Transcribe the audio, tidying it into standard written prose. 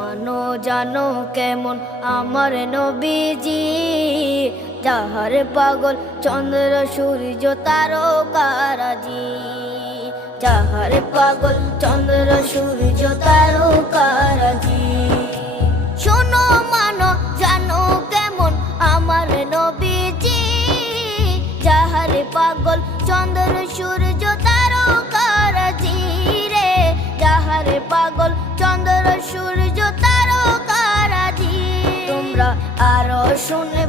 মানো জানো কেমন আমার নবীজি, যাহার পাগল চন্দ্র সূর্য তারকারাজি, যাহার পাগল চন্দ্র সূর্য তারকারাজি। শোনো মানো জানো কেমন আমার নবীজি, যাহার পাগল চন্দ্র সূর্য তারকারাজি রে, যাহার পাগল চন্দ্র সূর্য তারকারাজি। তোমরা আরো শুনে